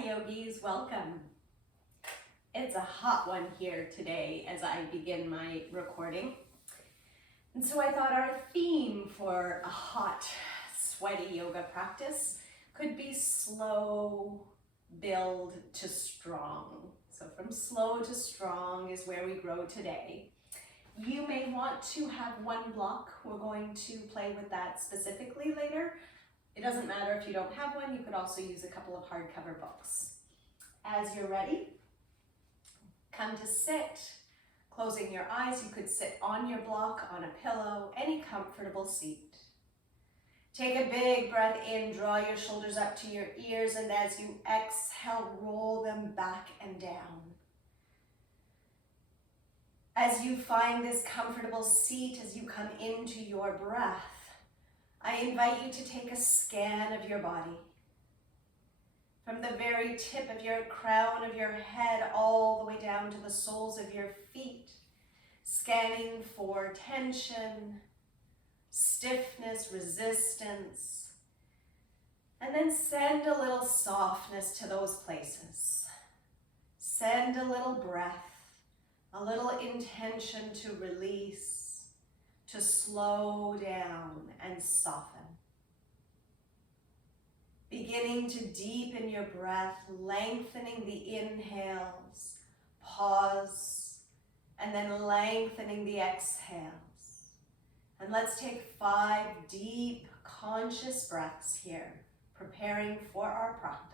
Hi yogis, welcome. It's a hot one here today as I begin my recording. And so I thought our theme for a hot, sweaty yoga practice could be slow build to strong. So from slow to strong is where we grow today. You may want to have one block. We're going to play with that specifically later. It doesn't matter if you don't have one, you could also use a couple of hardcover books. As you're ready, come to sit, closing your eyes. You could sit on your block, on a pillow, any comfortable seat. Take a big breath in, draw your shoulders up to your ears, and as you exhale, roll them back and down. As you find this comfortable seat, as you come into your breath, I invite you to take a scan of your body. From the very tip of your crown of your head all the way down to the soles of your feet, scanning for tension, stiffness, resistance, and then send a little softness to those places. Send a little breath, a little intention to release, to slow down and soften. Beginning to deepen your breath, lengthening the inhales, pause, and then lengthening the exhales. And let's take 5 deep, conscious breaths here, preparing for our practice.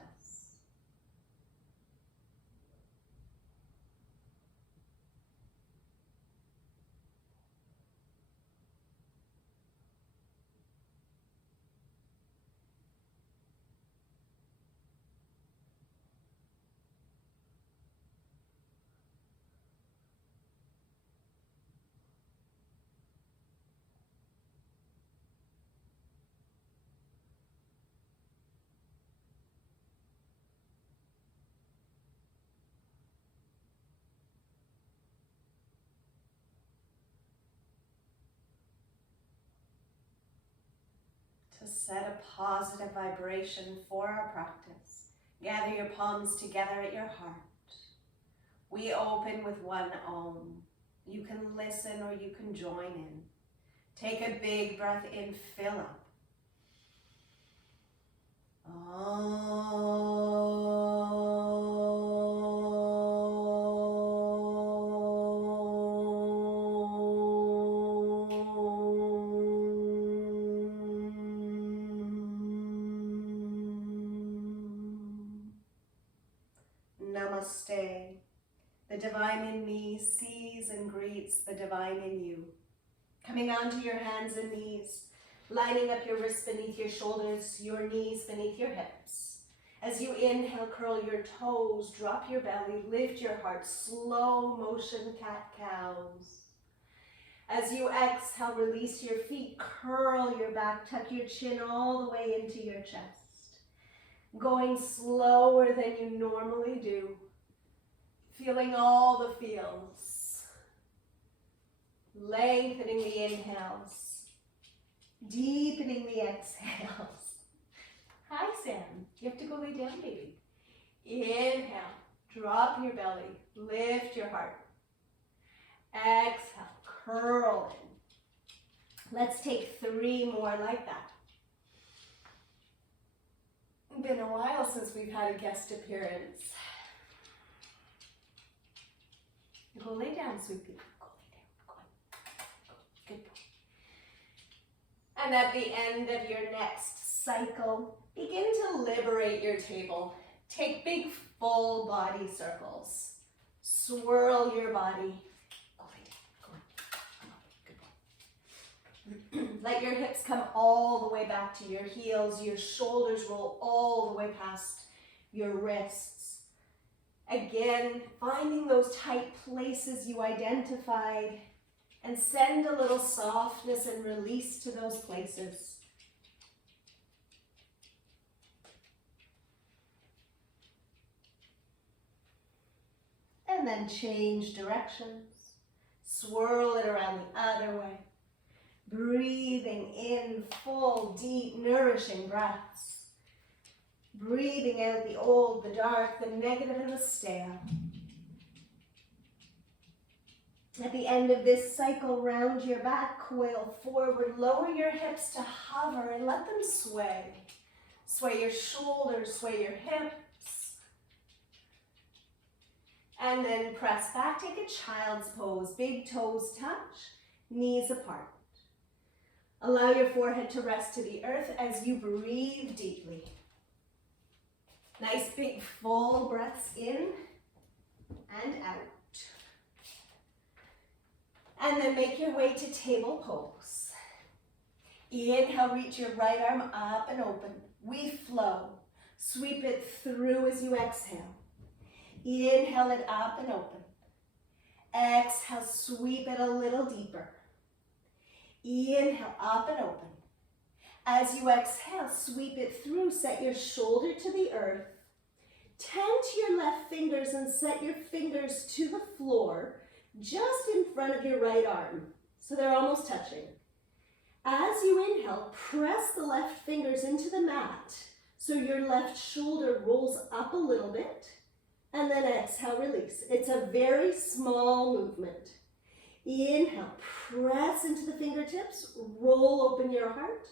To set a positive vibration for our practice, gather your palms together at your heart. We open with one Om. You can listen or you can join in. Take a big breath in, fill up. Namaste. The divine in me sees and greets the divine in you. Coming onto your hands and knees, lining up your wrists beneath your shoulders, your knees beneath your hips. As you inhale, curl your toes, drop your belly, lift your heart, slow motion cat-cows. As you exhale, release your feet, curl your back, tuck your chin all the way into your chest. Going slower than you normally do. Feeling all the feels. Lengthening the inhales. Deepening the exhales. Hi, Sam. You have to go lay down, baby. Inhale. Drop your belly. Lift your heart. Exhale. Curl in. Let's take 3 more like that. It's been a while since we've had a guest appearance. Go lay down, sweetie. Go lay down. Go on. Good boy. And at the end of your next cycle, begin to liberate your table. Take big full body circles. Swirl your body. Go lay down. Go on. Good boy. Let your hips come all the way back to your heels. Your shoulders roll all the way past your wrists. Again, finding those tight places you identified and send a little softness and release to those places. And then change directions. Swirl it around the other way. Breathing in full, deep, nourishing breaths. Breathing out the old, the dark, the negative, and the stale. At the end of this cycle, round your back, coil forward, lower your hips to hover and let them sway. Sway your shoulders, sway your hips. And then press back, take a child's pose. Big toes touch, knees apart. Allow your forehead to rest to the earth as you breathe deeply. Nice big full breaths in and out. And then make your way to table pose. Inhale, reach your right arm up and open. We flow. Sweep it through as you exhale. Inhale it up and open. Exhale, sweep it a little deeper. Inhale, up and open. As you exhale, sweep it through. Set your shoulder to the earth. Tend to your left fingers and set your fingers to the floor, just in front of your right arm, so they're almost touching. As you inhale, press the left fingers into the mat, so your left shoulder rolls up a little bit, and then exhale, release. It's a very small movement. Inhale, press into the fingertips, roll open your heart.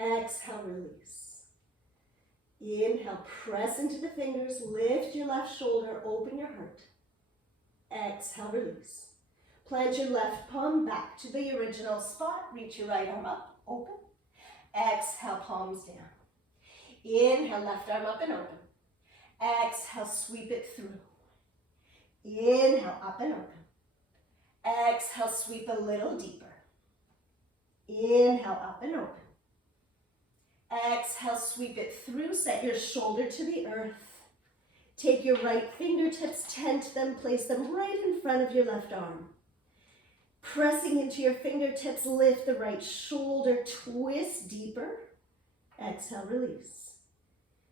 Exhale, release. Inhale, press into the fingers, lift your left shoulder, open your heart. Exhale, release. Plant your left palm back to the original spot. Reach your right arm up, open. Exhale, palms down. Inhale, left arm up and open. Exhale, sweep it through. Inhale, up and open. Exhale, sweep a little deeper. Inhale, up and open. Exhale, sweep it through. Set your shoulder to the earth. Take your right fingertips, tent them, place them right in front of your left arm. Pressing into your fingertips, lift the right shoulder, twist deeper. Exhale, release.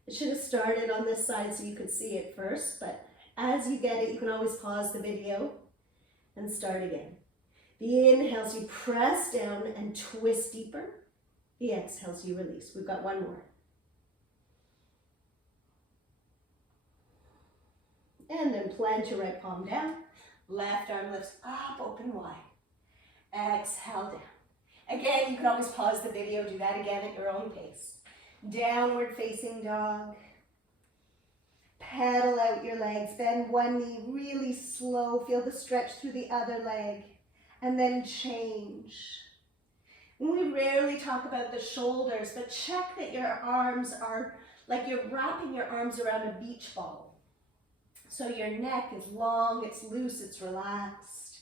It should have started on this side so you could see it first, but as you get it, you can always pause the video and start again. The inhales, you press down and twist deeper. The exhales, you release. We've got one more. And then plant your right palm down. Left arm lifts up, open wide. Exhale down. Again, you can always pause the video, do that again at your own pace. Downward facing dog. Pedal out your legs, bend one knee really slow. Feel the stretch through the other leg. And then change. We rarely talk about the shoulders, but check that your arms are like you're wrapping your arms around a beach ball. So your neck is long, it's loose, it's relaxed.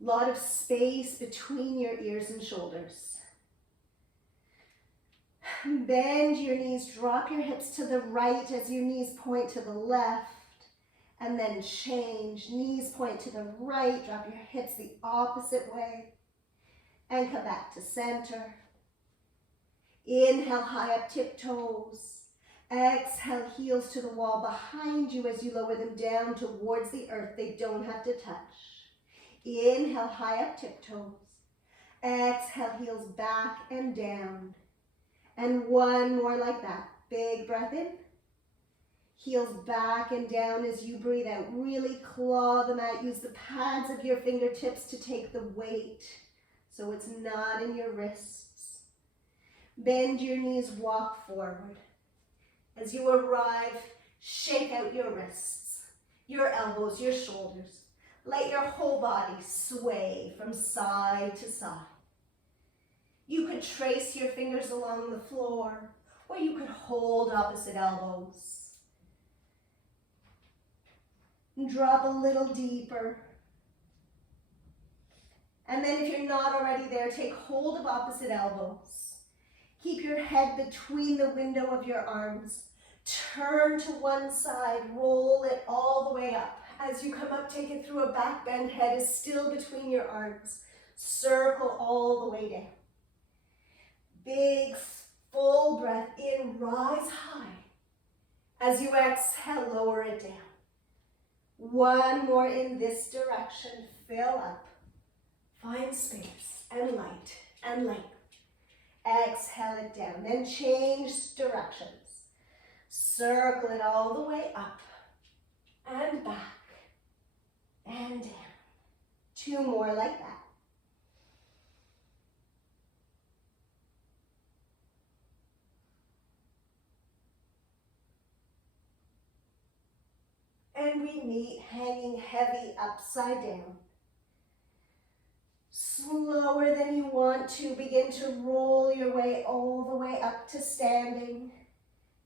A lot of space between your ears and shoulders. Bend your knees, drop your hips to the right as your knees point to the left. And then change, knees point to the right, drop your hips the opposite way. And come back to center. Inhale, high up tiptoes. Exhale, heels to the wall behind you as you lower them down towards the earth. They don't have to touch. Inhale, high up tiptoes. Exhale, heels back and down. And one more like that. Big breath in. Heels back and down as you breathe out. Really claw the mat. Use the pads of your fingertips to take the weight so it's not in your wrists. Bend your knees, walk forward. As you arrive, shake out your wrists, your elbows, your shoulders. Let your whole body sway from side to side. You could trace your fingers along the floor, or you could hold opposite elbows. Drop a little deeper. And then if you're not already there, take hold of opposite elbows. Keep your head between the window of your arms. Turn to one side, roll it all the way up. As you come up, take it through a back bend. Head is still between your arms. Circle all the way down. Big, full breath in, rise high. As you exhale, lower it down. One more in this direction, fill up. Find space and light and length. Exhale it down, then change directions. Circle it all the way up and back and down. 2 more like that. And we meet hanging heavy upside down. Slower than you want to, begin to roll your way all the way up to standing.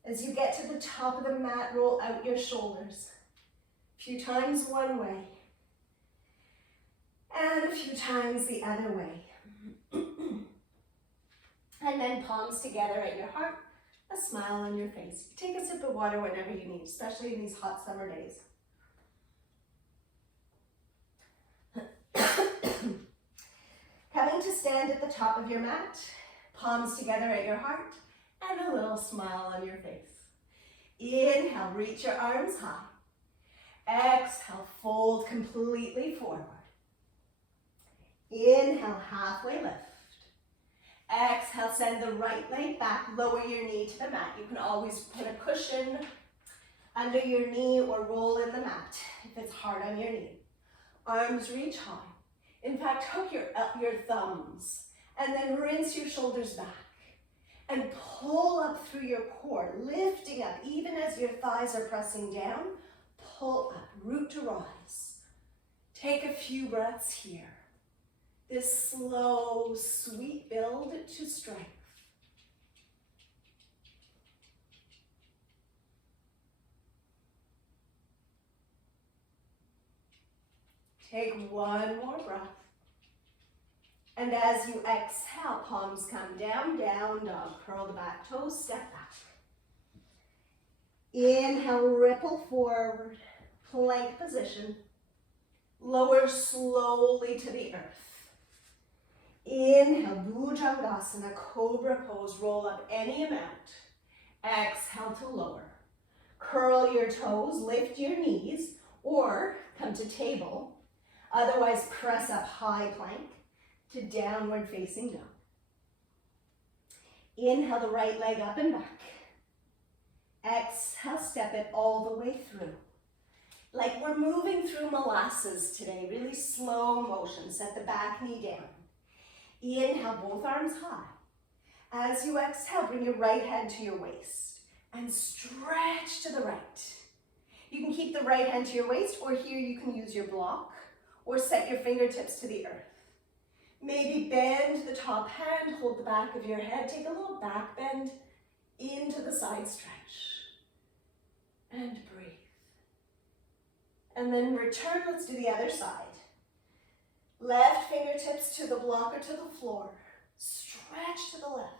As you get to the top of the mat, roll out your shoulders. A few times one way, and a few times the other way. And then palms together at your heart, a smile on your face. Take a sip of water whenever you need, especially in these hot summer days. Coming to stand at the top of your mat, palms together at your heart, and a little smile on your face. Inhale, reach your arms high. Exhale, fold completely forward. Inhale, halfway lift. Exhale, send the right leg back, lower your knee to the mat. You can always put a cushion under your knee or roll in the mat if it's hard on your knee. Arms reach high. In fact, hook your thumbs and then rinse your shoulders back and pull up through your core, lifting up even as your thighs are pressing down. Pull up, root to rise. Take a few breaths here. This slow, sweet build to strength. Take one more breath. And as you exhale, palms come down, down dog. Curl the back toes, step back. Inhale, ripple forward, plank position. Lower slowly to the earth. Inhale, Bhujangasana, cobra pose, roll up any amount. Exhale to lower. Curl your toes, lift your knees, or come to table. Otherwise, press up high plank to downward facing dog. Inhale the right leg up and back. Exhale, step it all the way through. Like we're moving through molasses today, really slow motion. Set the back knee down. Inhale, both arms high. As you exhale, bring your right hand to your waist and stretch to the right. You can keep the right hand to your waist, or here you can use your block or set your fingertips to the earth. Maybe bend the top hand, hold the back of your head, take a little back bend into the side stretch. And breathe. And then return, let's do the other side. Left fingertips to the block or to the floor. Stretch to the left.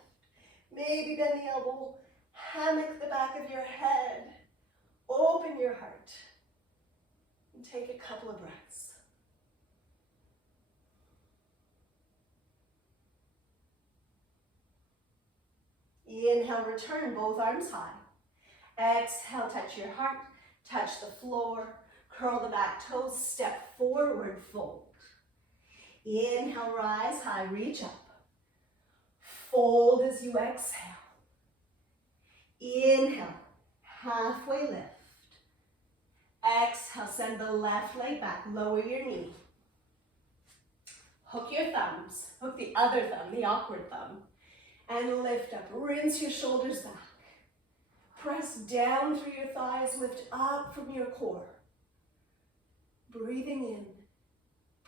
Maybe bend the elbow, hammock the back of your head. Open your heart. And take a couple of breaths. Inhale, return, both arms high. Exhale, touch your heart, touch the floor, curl the back toes, step forward, fold. Inhale, rise high, reach up. Fold as you exhale. Inhale, halfway lift. Exhale, send the left leg back, lower your knee. Hook your thumbs, hook the other thumb, the awkward thumb. And lift up, rinse your shoulders back. Press down through your thighs, lift up from your core. Breathing in,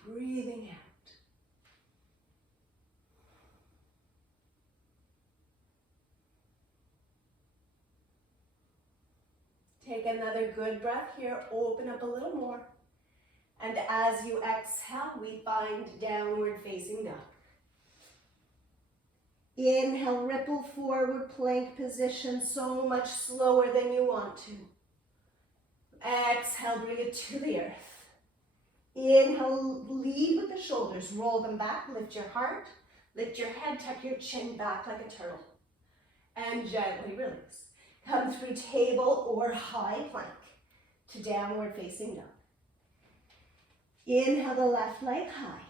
breathing out. Take another good breath here, open up a little more. And as you exhale, we find downward facing dog. Inhale, ripple forward, plank position, so much slower than you want to. Exhale, bring it to the earth. Inhale, lead with the shoulders, roll them back, lift your heart, lift your head, tuck your chin back like a turtle. And gently release. Come through table or high plank to downward facing dog. Inhale the left leg high.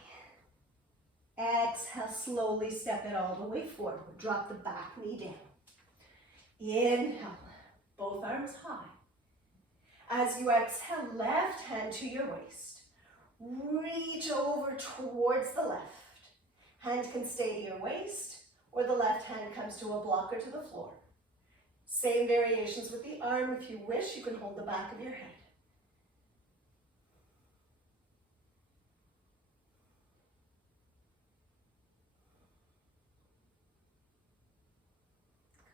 Exhale, slowly step it all the way forward. Drop the back knee down. Inhale, both arms high. As you exhale, left hand to your waist. Reach over towards the left. Hand can stay to your waist, or the left hand comes to a block or to the floor. Same variations with the arm. If you wish, you can hold the back of your head.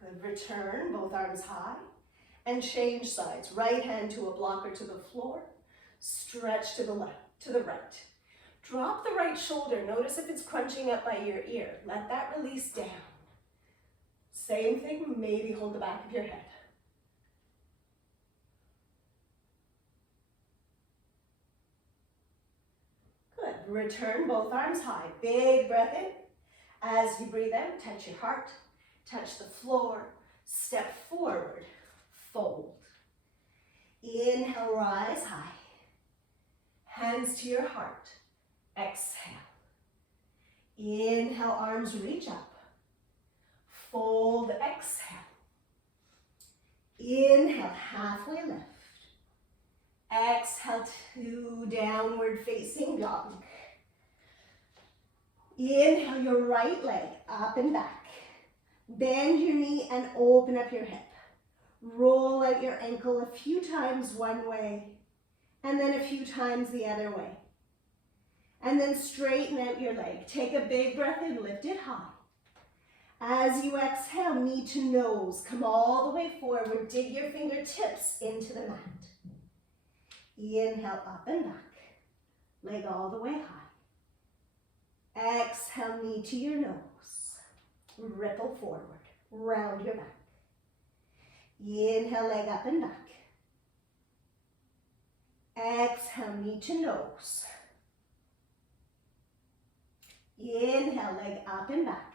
Good. Return, both arms high, and change sides. Right hand to a block or to the floor. Stretch to the left, to the right. Drop the right shoulder. Notice if it's crunching up by your ear. Let that release down. Same thing, maybe hold the back of your head. Good. Return both arms high. Big breath in. As you breathe out, touch your heart, touch the floor, step forward, fold. Inhale, rise high. Hands to your heart. Exhale. Inhale, arms reach up. Fold, exhale. Inhale, halfway lift. Exhale to downward facing dog. Inhale your right leg up and back. Bend your knee and open up your hip. Roll out your ankle a few times one way and then a few times the other way. And then straighten out your leg. Take a big breath in, lift it high. As you exhale, knee to nose, come all the way forward. Dig your fingertips into the mat. Inhale, up and back. Leg all the way high. Exhale, knee to your nose. Ripple forward, round your back. Inhale, leg up and back. Exhale, knee to nose. Inhale, leg up and back.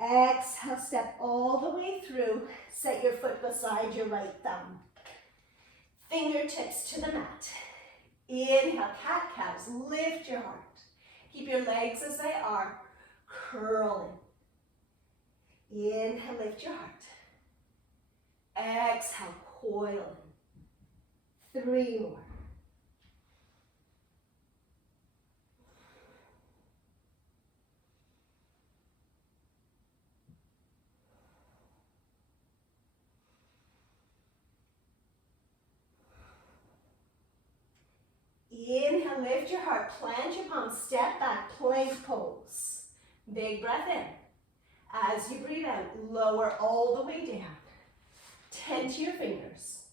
Exhale, step all the way through. Set your foot beside your right thumb. Fingertips to the mat. Inhale, cat-cows, lift your heart. Keep your legs as they are, curling. Inhale, lift your heart. Exhale, coil. 3 more. Inhale, lift your heart, plant your palms, step back, plank pose. Big breath in. As you breathe out, lower all the way down. Tend to your fingers.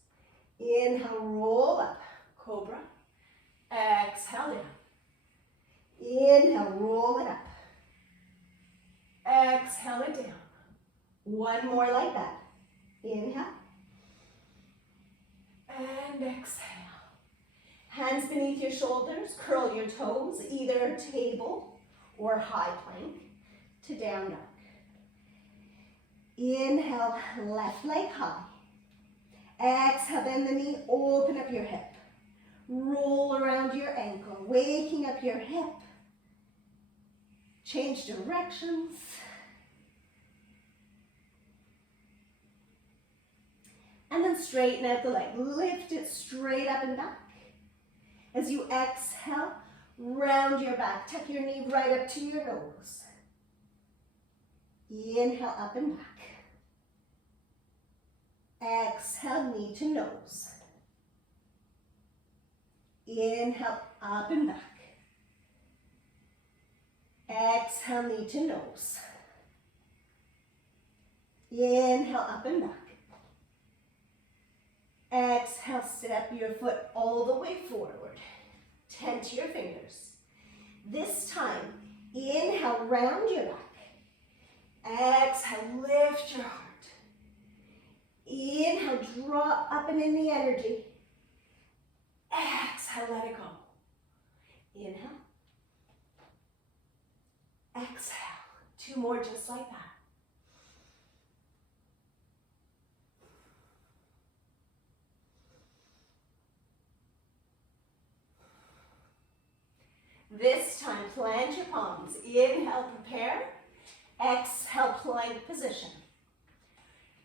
Inhale, roll up, cobra. Exhale down. Inhale, roll it up. Exhale it down. 1 more like that. Inhale. And exhale. Hands beneath your shoulders, curl your toes, either table or high plank to down dog. Inhale, left leg high. Exhale, bend the knee, open up your hip. Roll around your ankle, waking up your hip. Change directions. And then straighten out the leg. Lift it straight up and back. As you exhale, round your back. Tuck your knee right up to your nose. Inhale, up and back. Exhale, knee to nose. Inhale, up and back. Exhale, knee to nose. Inhale, up and back. Exhale, step your foot all the way forward. Tend to your fingers. This time, inhale, round your back. Exhale, lift your heart. Inhale, draw up and in the energy. Exhale, let it go. Inhale. Exhale. 2 more just like that. This time, plant your palms. Inhale, prepare. Exhale, plank position.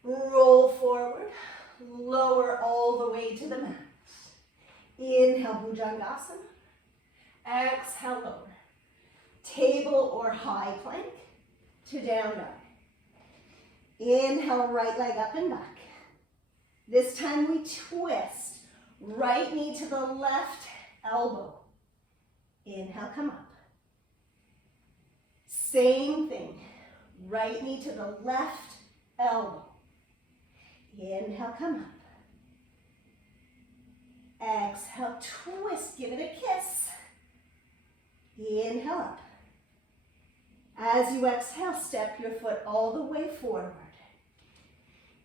Roll forward, lower all the way to the mat. Inhale, Bhujangasana. Exhale, lower. Table or high plank to down dog. Inhale, right leg up and back. This time we twist. Right knee to the left elbow. Inhale, come up. Same thing. Right knee to the left elbow. Inhale, come up. Exhale, twist. Give it a kiss. Inhale up. As you exhale, step your foot all the way forward.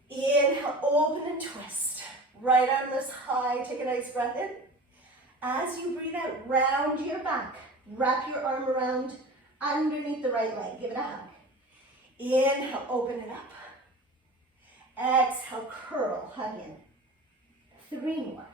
Inhale, open and twist. Right arm lifts high. Take a nice breath in. As you breathe out, round your back. Wrap your arm around underneath the right leg. Give it a hug. Inhale, open it up. Exhale, curl, hug in. 3 more.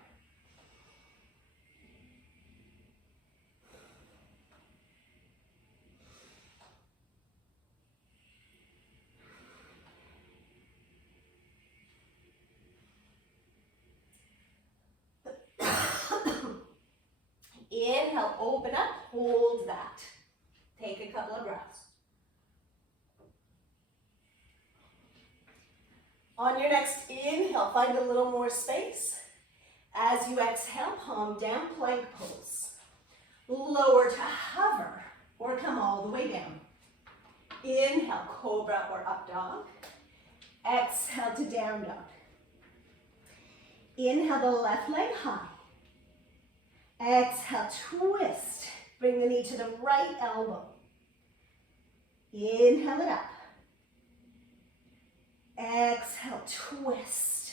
Inhale, open up, hold that. Take a couple of breaths. On your next inhale, find a little more space. As you exhale, palm down, plank pose. Lower to hover or come all the way down. Inhale, cobra or up dog. Exhale to down dog. Inhale the left leg high. Exhale, twist. Bring the knee to the right elbow. Inhale it up. Exhale, twist.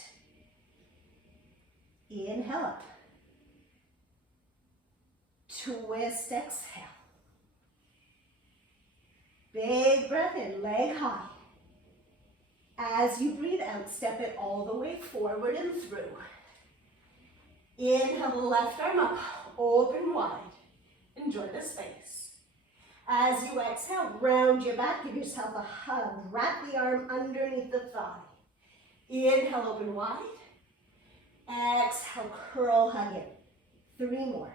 Inhale up. Twist, exhale. Big breath in, leg high. As you breathe out, step it all the way forward and through. Inhale the left arm up, open wide. Enjoy the space. As you exhale, round your back, give yourself a hug. Wrap the arm underneath the thigh. Inhale, open wide. Exhale, curl, hug in. 3 more.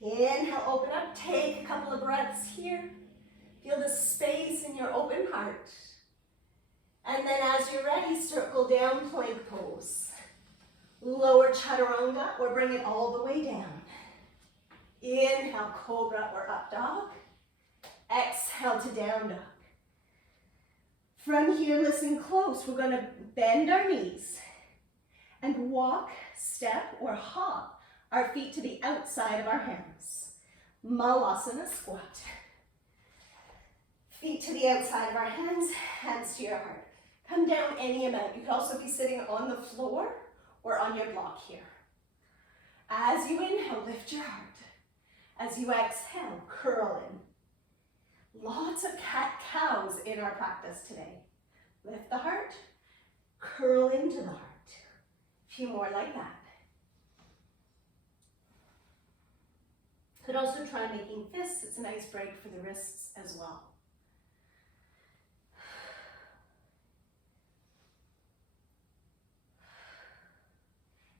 Inhale, open up, take a couple of breaths here. Feel the space in your open heart. And then as you're ready, circle down, plank pose. Lower chaturanga or bring it all the way down. Inhale, cobra or up dog. Exhale to down dog. From here, listen close. We're gonna bend our knees and walk, step, or hop our feet to the outside of our hands. Malasana squat. Feet to the outside of our hands, hands to your heart. Come down any amount. You could also be sitting on the floor or on your block here. As you inhale, lift your heart. As you exhale, curl in. Lots of cat-cows in our practice today. Lift the heart, curl into the heart. A few more like that. Could also try making fists. It's a nice break for the wrists as well.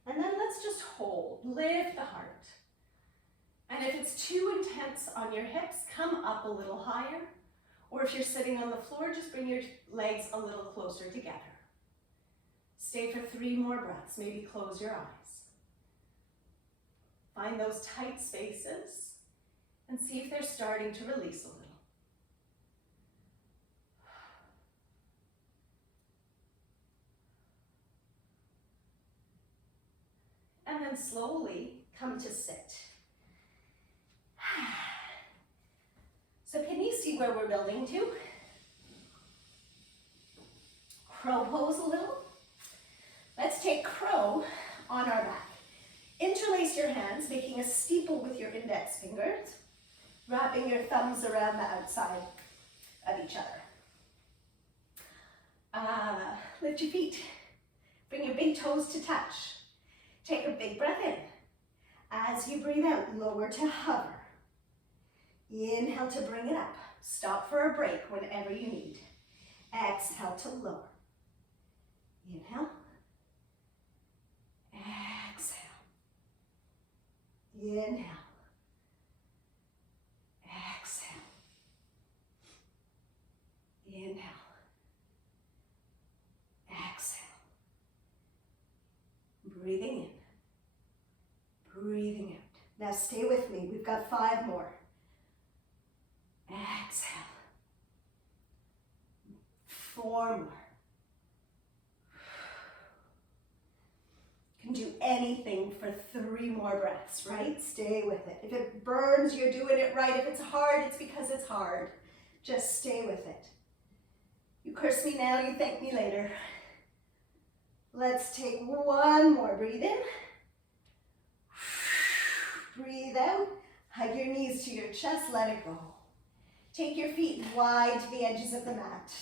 And then let's just hold, lift the heart. And if it's too intense on your hips, come up a little higher. Or if you're sitting on the floor, just bring your legs a little closer together. Stay for 3 more breaths, maybe close your eyes. Find those tight spaces and see if they're starting to release a little. And then slowly come to sit. So can you see where we're building to? Crow pose a little. Let's take crow on our back. Interlace your hands, making a steeple with your index fingers, wrapping your thumbs around the outside of each other. Lift your feet. Bring your big toes to touch. Take a big breath in. As you breathe out, lower to hover. Inhale to bring it up. Stop for a break whenever you need. Exhale to lower. Inhale. Exhale. Inhale. Exhale. Inhale. Exhale. Breathing in. Breathing out. Now stay with me. We've got 5 more. Exhale. 4 more. You can do anything for 3 more breaths, right? Stay with it. If it burns, you're doing it right. If it's hard, it's because it's hard. Just stay with it. You curse me now, you thank me later. Let's take 1 more. Breathe in. Breathe out. Hug your knees to your chest. Let it go. Take your feet wide to the edges of the mat.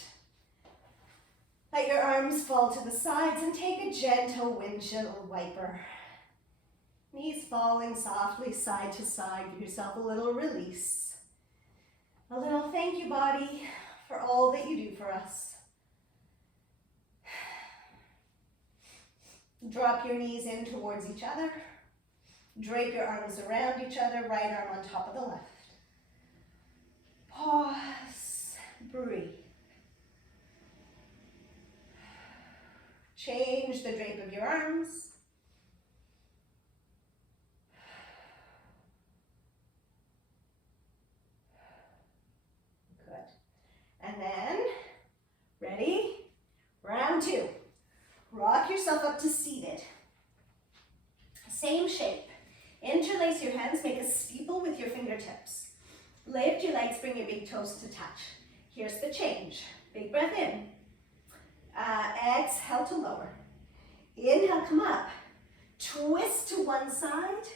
Let your arms fall to the sides and take a gentle windshield wiper. Knees falling softly side to side. Give yourself a little release. A little thank you, body, for all that you do for us. Drop your knees in towards each other. Drape your arms around each other, right arm on top of the left. Pause, breathe. Change the drape of your arms. Good. And then, ready? Round 2. Rock yourself up to seated. Same shape. Interlace your hands, make a steeple with your fingertips. Lift your legs, bring your big toes to touch. Here's the change. Big breath in. Exhale to lower. Inhale, come up. Twist to one side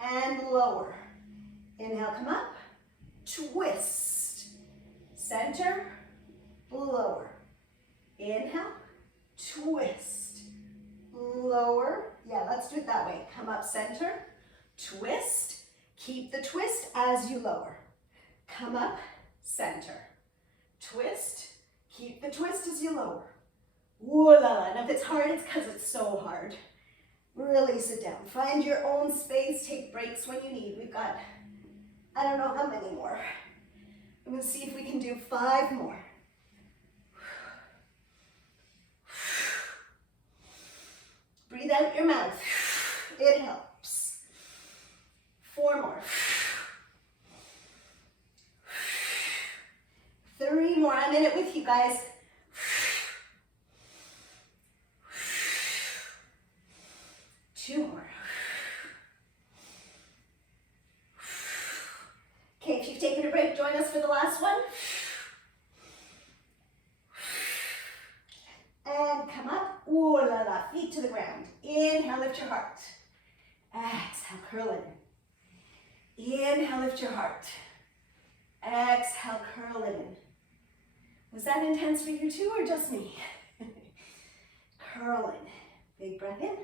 and lower. Inhale, come up. Twist. Center, lower. Inhale, twist. Lower. Yeah, let's do it that way. Come up, center, twist. Keep the twist as you lower. Come up, center, twist. Keep the twist as you lower. Ooh la la. Now if it's hard, it's because it's so hard. Release it down. Find your own space. Take breaks when you need. We've got, I don't know how many more. I'm going to see if we can do 5 more. Breathe out your mouth. It helps. 4 more. 3 more. I'm in it with you guys. 2 more. Okay, if you've taken a break, join us for the last one. And come up. Ooh la la. Feet to the ground. Inhale, lift your heart. Exhale, curl it in. Inhale, lift your heart. Exhale, curl it in. Was that intense for you too, or just me? Curl in. Big breath in.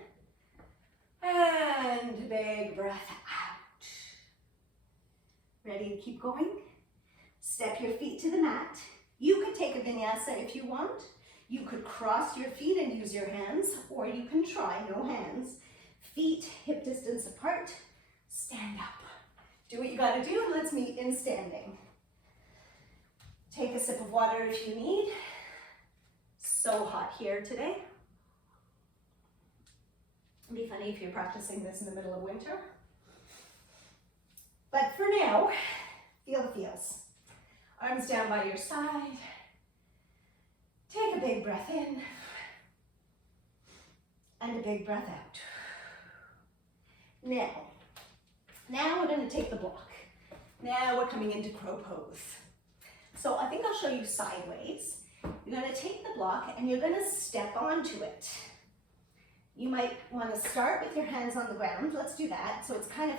And big breath out. Ready to keep going? Step your feet to the mat. You could take a vinyasa if you want. You could cross your feet and use your hands, or you can try no hands. Feet hip distance apart. Stand up. Do what you gotta do, and let's meet in standing. Take a sip of water if you need. So hot here today. It'd be funny if you're practicing this in the middle of winter. But for now, feel the feels. Arms down by your side. Take a big breath in. And a big breath out. Now we're going to take the block. Now we're coming into crow pose. So I think I'll show you sideways. You're going to take the block and you're going to step onto it. You might want to start with your hands on the ground. Let's do that. So it's kind of,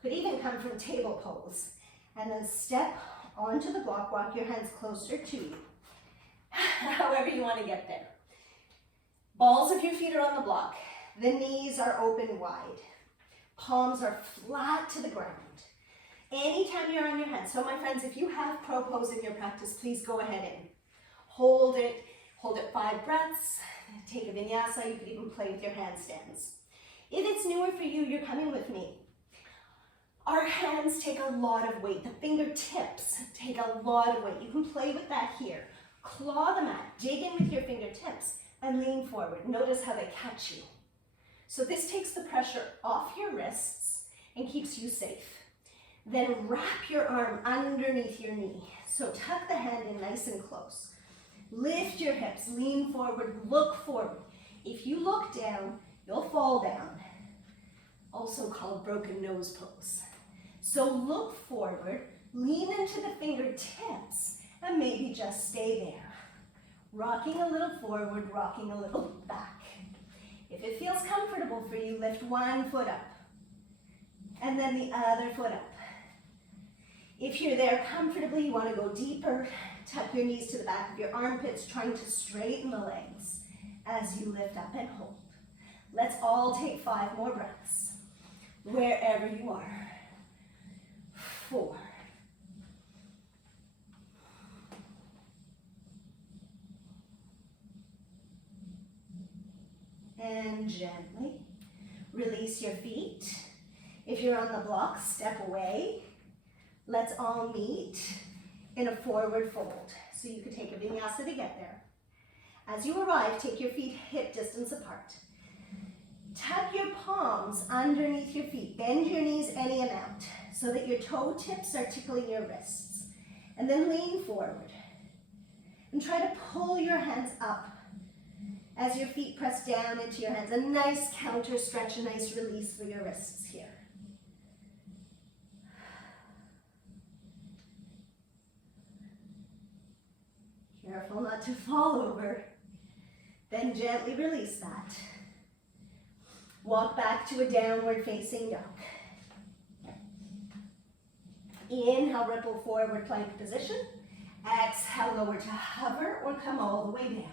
could even come from table pose. And then step onto the block, walk your hands closer to you. however you want to get there. Balls of your feet are on the block. The knees are open wide. Palms are flat to the ground. Anytime you're on your hands. So my friends, if you have crow pose in your practice, please go ahead and hold it 5 breaths. Take a vinyasa. You could even play with your handstands. If it's newer for you, you're coming with me. Our hands take a lot of weight. The fingertips take a lot of weight. You can play with that here. Claw the mat, dig in with your fingertips, and lean forward. Notice how they catch you. So this takes the pressure off your wrists and keeps you safe. Then wrap your arm underneath your knee. So tuck the hand in nice and close. Lift your hips, lean forward, look forward. If you look down, you'll fall down. Also called broken nose pose. So look forward, lean into the fingertips, and maybe just stay there. Rocking a little forward, rocking a little back. If it feels comfortable for you, lift one foot up, and then the other foot up. If you're there comfortably, you want to go deeper, tuck your knees to the back of your armpits, trying to straighten the legs as you lift up and hold. Let's all take 5 more breaths, wherever you are. 4. And gently release your feet. If you're on the block, step away. Let's all meet in a forward fold. So you could take a vinyasa to get there. As you arrive, take your feet hip distance apart. Tuck your palms underneath your feet. Bend your knees any amount so that your toe tips are tickling your wrists. And then lean forward. And try to pull your hands up as your feet press down into your hands. A nice counter stretch, a nice release for your wrists here. Careful not to fall over. Then gently release that. Walk back to a downward facing dog. Inhale, ripple forward plank position. Exhale, lower to hover or come all the way down.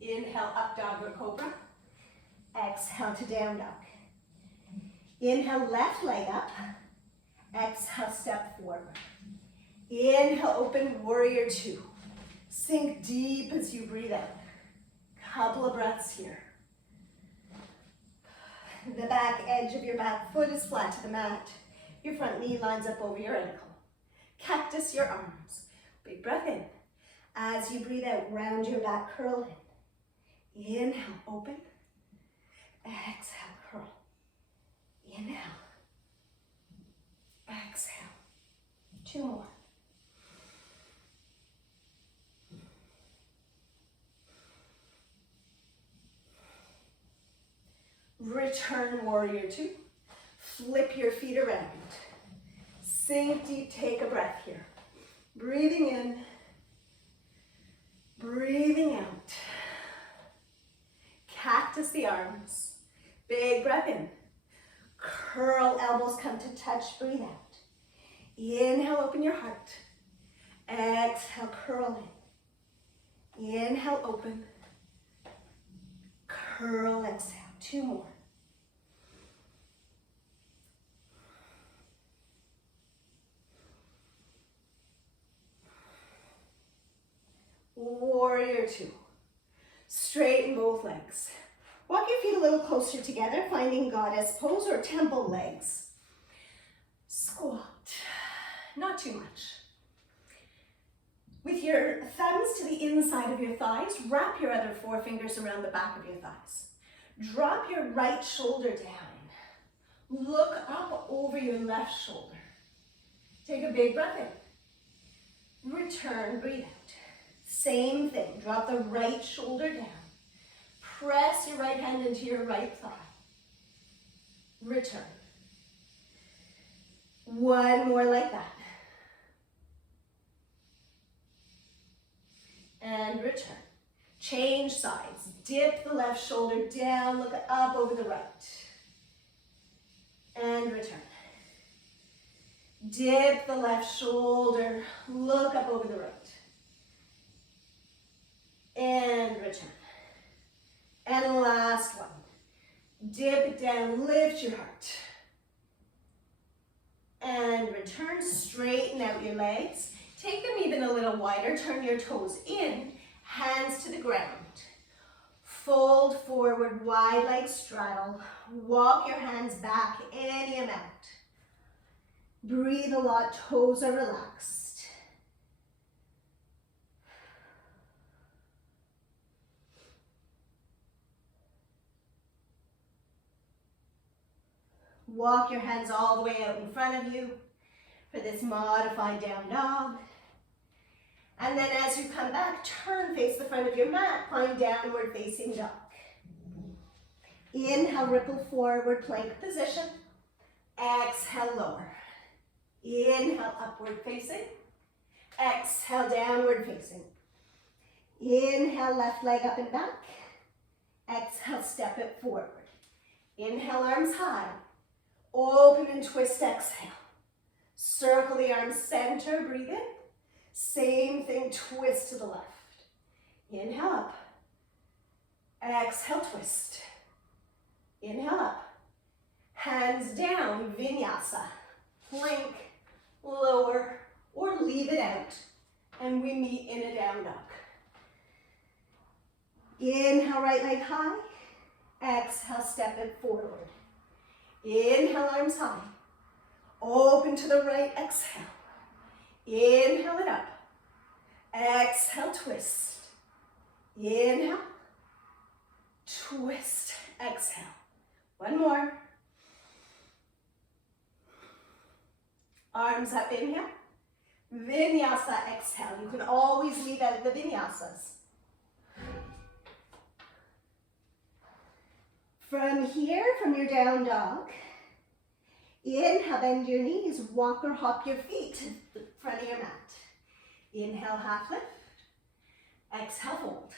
Inhale, up dog or cobra. Exhale to down dog. Inhale, left leg up. Exhale, step forward. Inhale, open warrior 2. Sink deep as you breathe out. Couple of breaths here. The back edge of your back foot is flat to the mat. Your front knee lines up over your ankle. Cactus your arms. Big breath in. As you breathe out, round your back, curl in. Inhale, open. Exhale, curl. Inhale. Exhale. 2 more. Return warrior 2. Flip your feet around. Sink deep, take a breath here. Breathing in, breathing out. Cactus the arms. Big breath in. Curl, elbows come to touch, breathe out. Inhale, open your heart. Exhale, curl in. Inhale, open. Curl, exhale. 2 more. Warrior 2. Straighten both legs. Walk your feet a little closer together, finding goddess pose or temple legs. Squat. Not too much. With your thumbs to the inside of your thighs, wrap your other 4 fingers around the back of your thighs. Drop your right shoulder down. Look up over your left shoulder. Take a big breath in. Return, breathe out. Same thing, drop the right shoulder down. Press your right hand into your right thigh. Return. 1 more like that. And return. Change sides. Dip the left shoulder down, look up over the right. And return. Dip the left shoulder, look up over the right. and return. And last one. Dip it down, lift your heart. And return, straighten out your legs. Take them even a little wider, turn your toes in, hands to the ground. Fold forward, wide leg straddle. Walk your hands back any amount. Breathe a lot, toes are relaxed. Walk your hands all the way out in front of you for this modified down dog. And then as you come back, turn, face the front of your mat, find downward facing dog. Inhale, ripple forward, plank position. Exhale, lower. Inhale, upward facing. Exhale, downward facing. Inhale, left leg up and back. Exhale, step it forward. Inhale, arms high. Open and twist, exhale. Circle the arms center, breathe in. Same thing, twist to the left. Inhale up. Exhale, twist. Inhale up. Hands down, vinyasa. Plank, lower, or leave it out. And we meet in a down dog. Inhale, right leg high. Exhale, step it forward. Inhale, arms high. Open to the right, exhale. Inhale it up. Exhale, twist. Inhale. Twist, exhale. One more. Arms up, inhale. Vinyasa, exhale. You can always leave out the vinyasas. From here, from your down dog, inhale, bend your knees, walk or hop your feet to the front of your mat. Inhale, half lift. Exhale, fold.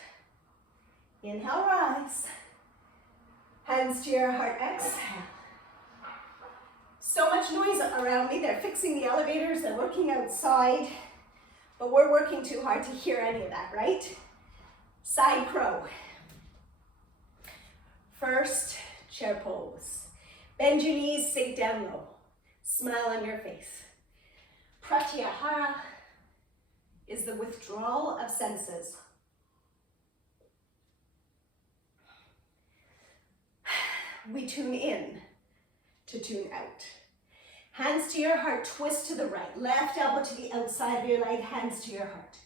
Inhale, rise. Hands to your heart, exhale. So much noise around me. They're fixing the elevators, they're working outside, but we're working too hard to hear any of that, right? Side crow. First, chair pose. Bend your knees, sink down low. Smile on your face. Pratyahara is the withdrawal of senses. We tune in to tune out. Hands to your heart, twist to the right. Left elbow to the outside of your leg, hands to your heart.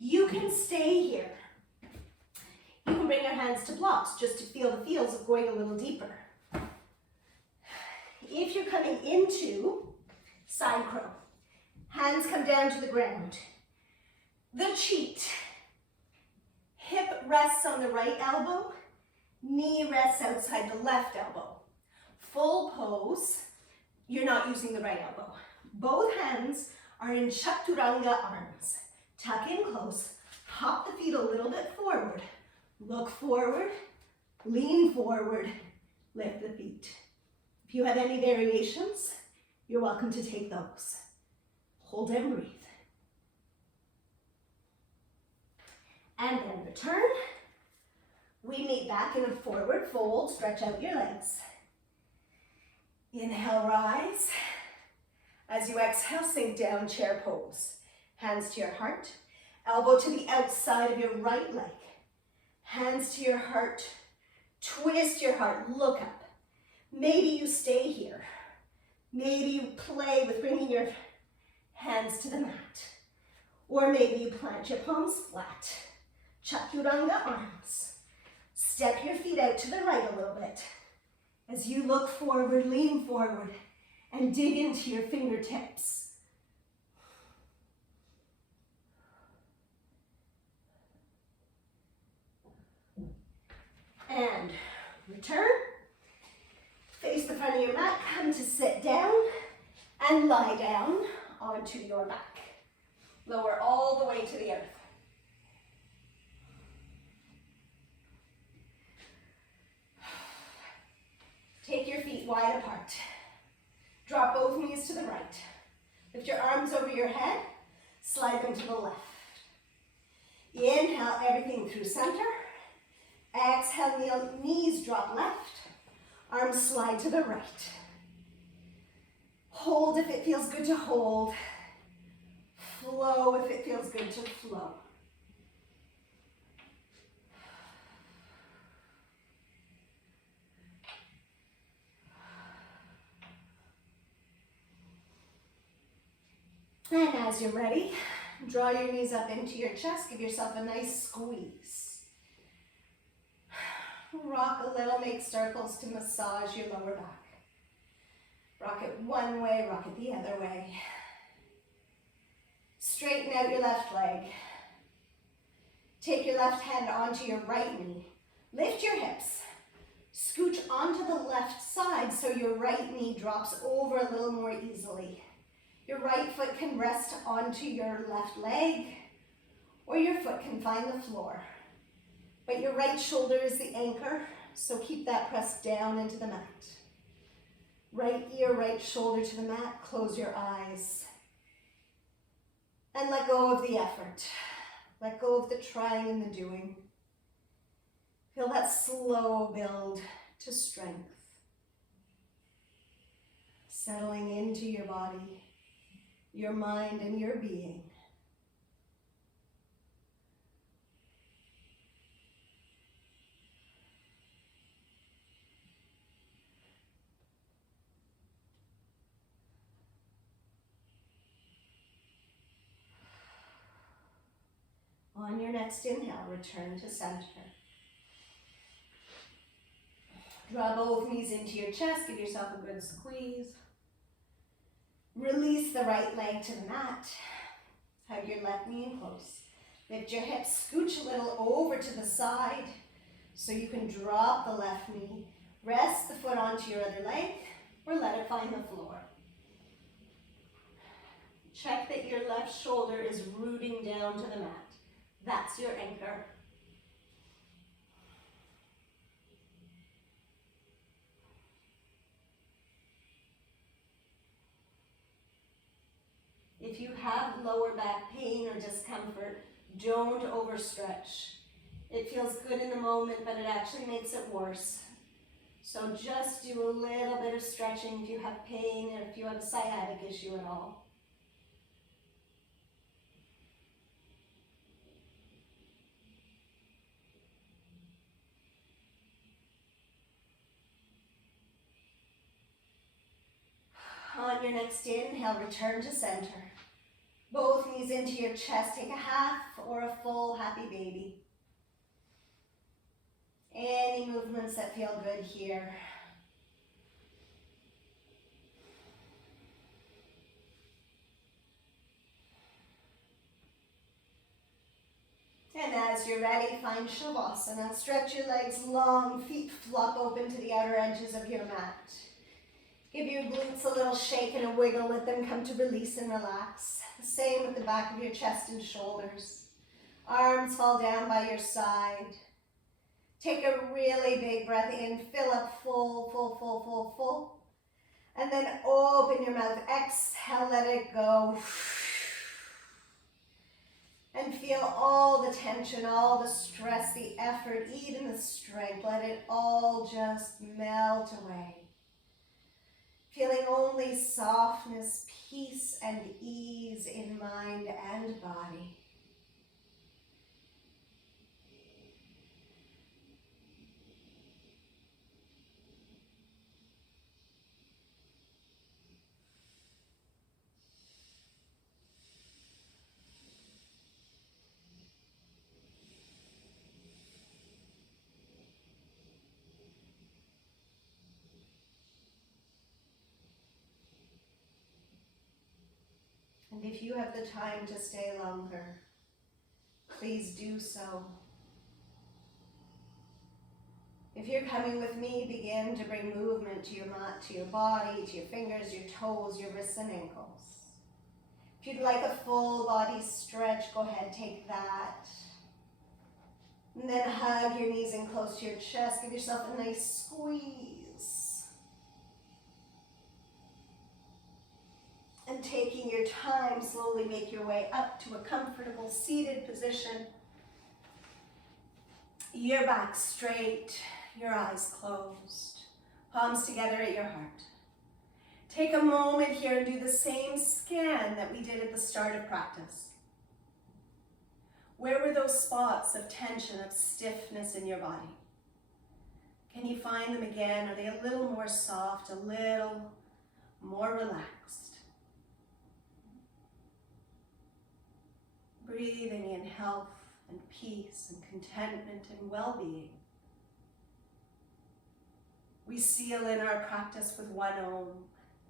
You can stay here. You can bring your hands to blocks just to feel the feels of going a little deeper. If you're coming into side crow, hands come down to the ground. The cheat. Hip rests on the right elbow, knee rests outside the left elbow. Full pose, you're not using the right elbow. Both hands are in chaturanga arms. Tuck in close, hop the feet a little bit forward. Look forward, lean forward, lift the feet. If you have any variations, you're welcome to take those. Hold and breathe. And then return. We meet back in a forward fold. Stretch out your legs. Inhale, rise. As you exhale, sink down, chair pose. Hands to your heart. Elbow to the outside of your right leg. Hands to your heart. Twist your heart. Look up. Maybe you stay here. Maybe you play with bringing your hands to the mat. Or maybe you plant your palms flat. Chaturanga arms. Step your feet out to the right a little bit. As you look forward, lean forward, and dig into your fingertips. And return. Face the front of your mat, come to sit down, and lie down onto your back. Lower all the way to the earth. Take your feet wide apart. Drop both knees to the right. Lift your arms over your head. Slide them to the left. Inhale everything through center. Exhale, knees drop left. Arms slide to the right. Hold if it feels good to hold. Flow if it feels good to flow. And as you're ready, draw your knees up into your chest. Give yourself a nice squeeze. Rock a little, make circles to massage your lower back. Rock it one way, rock it the other way. Straighten out your left leg. Take your left hand onto your right knee. Lift your hips. Scooch onto the left side so your right knee drops over a little more easily. Your right foot can rest onto your left leg, or your foot can find the floor. But your right shoulder is the anchor, so keep that pressed down into the mat. Right ear, right shoulder to the mat, close your eyes. And let go of the effort. Let go of the trying and the doing. Feel that slow build to strength. Settling into your body, your mind, and your being. On your next inhale, return to center. Draw both knees into your chest, give yourself a good squeeze. Release the right leg to the mat. Hug your left knee in close. Lift your hips, scooch a little over to the side so you can drop the left knee. Rest the foot onto your other leg or let it find the floor. Check that your left shoulder is rooting down to the mat. That's your anchor. If you have lower back pain or discomfort, don't overstretch. It feels good in the moment, but it actually makes it worse. So just do a little bit of stretching if you have pain or if you have a sciatic issue at all. On your next inhale, return to center. Both knees into your chest. Take a half or a full happy baby. Any movements that feel good here. And as you're ready, find Shavasana. Stretch your legs long, feet flop open to the outer edges of your mat. Give your glutes a little shake and a wiggle. Let them come to release and relax. Same with the back of your chest and shoulders. Arms fall down by your side. Take a really big breath in. Fill up full, full, full, full, full. And then open your mouth. Exhale, let it go. And feel all the tension, all the stress, the effort, even the strength. Let it all just melt away. Feeling only softness, peace, and ease in mind and body. And if you have the time to stay longer, please do so. If you're coming with me, begin to bring movement to your mat, to your body, to your fingers, your toes, your wrists and ankles. If you'd like a full body stretch, go ahead, take that. And then hug your knees in close to your chest. Give yourself a nice squeeze. And taking your time, slowly make your way up to a comfortable seated position. Your back straight, your eyes closed, palms together at your heart. Take a moment here and do the same scan that we did at the start of practice. Where were those spots of tension, of stiffness in your body? Can you find them again? Are they a little more soft, a little more relaxed? Breathing in health and peace and contentment and well-being. We seal in our practice with one Om.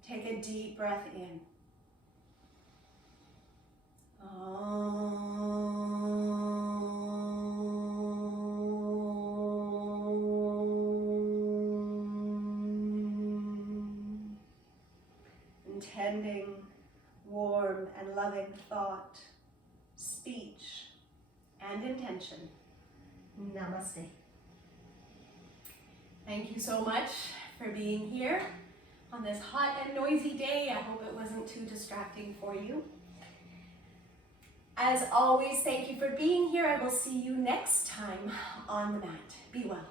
Take a deep breath in. Intending warm and loving thought, speech, and intention. Namaste. Thank you so much for being here on this hot and noisy day. I hope it wasn't too distracting for you. As always, thank you for being here. I will see you next time on the mat. Be well.